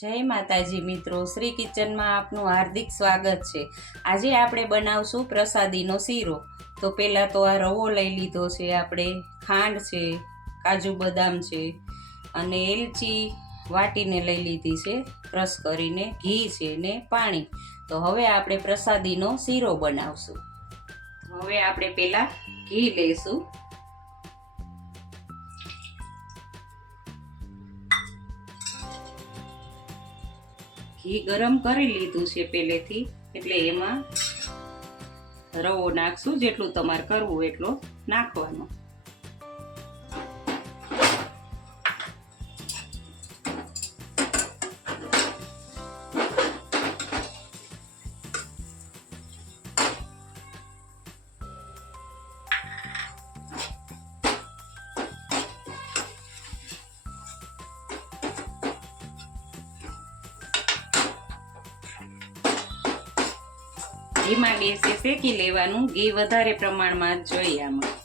જય માતાજી મિત્રો, શ્રી કિચનમાં આપનું હાર્દિક સ્વાગત છે। આજે આપણે બનાવશું પ્રસાદીનો શીરો। તો પહેલાં તો આ રવો લઈ લીધો છે, આપણે ખાંડ છે, કાજુ બદામ છે અને એલચી વાટીને લઈ લીધી છે ક્રશ કરીને, ઘી છે ને પાણી। તો હવે આપણે પ્રસાદીનો શીરો બનાવશું। હવે આપણે પહેલાં ઘી લઈશું। ઘી ગરમ કરી લીધું છે પહેલેથી, એટલે એમાં રવો નાખશું। જેટલું તમારે કરવું એટલો નાખવાનો। ધીમા ગેસે શેકી લેવાનું। ઘી વધારે પ્રમાણમાં જ જોઈએ આમાં।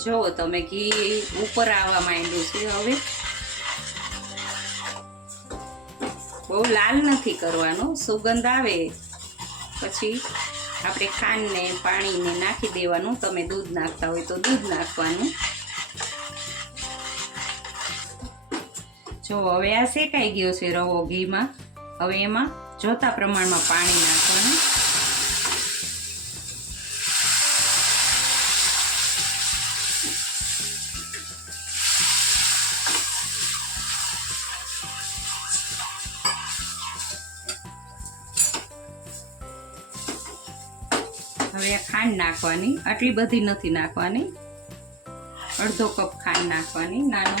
જો તમે ઘી ઉપર આવવા માંડ્યું છે। હવે બહુ લાલ નથી કરવાનો, સુગંધ આવે પછી આપણે ખાંડને પાણીને નાખી દેવાનું। તમે દૂધ નાખતા હોય તો દૂધ નાખવાનું। જો હવે આ શેકાઈ ગયો છે રવો ઘીમાં। હવે એમાં જોતા પ્રમાણમાં પાણી નાખવાનું। હવે ખાંડ નાખવાની, આટલી બધી નથી નાખવાની, અડધો કપ ખાંડ નાખવાની નાનો।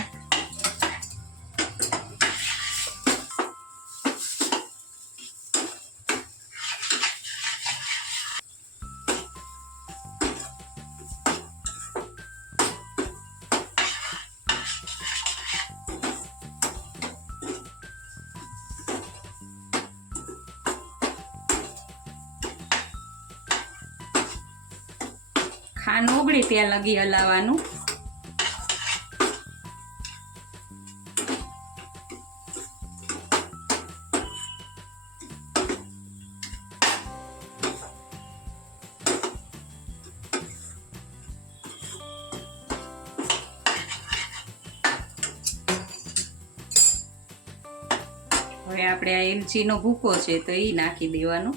ખાંડ ઓગળે ત્યાં લગી હલાવવાનું। હવે આપણે આ એલચીનો ભૂકો છે તો એ નાખી દેવાનો।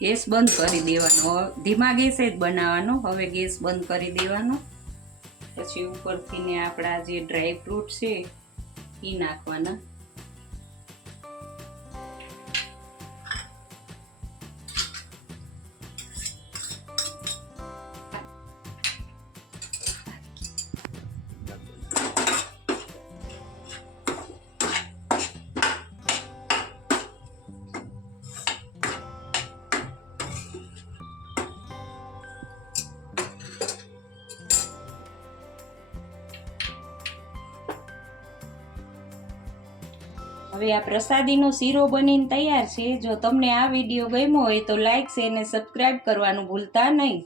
ગેસ બંધ કરી દેવાનો, ધીમા ગેસે જ બનાવવાનો। હવે ગેસ બંધ કરી દેવાનો। પછી ઉપરથી ને આપણા જે ડ્રાય ફ્રૂટ છે એ નાખવાના। હવે આ પ્રસાદીનો શીરો બનીને તૈયાર છે। જો તમને આ વિડીયો ગમ્યો હોય તો લાઈક, શેર અને સબસ્ક્રાઈબ કરવાનું ભૂલતા નહીં।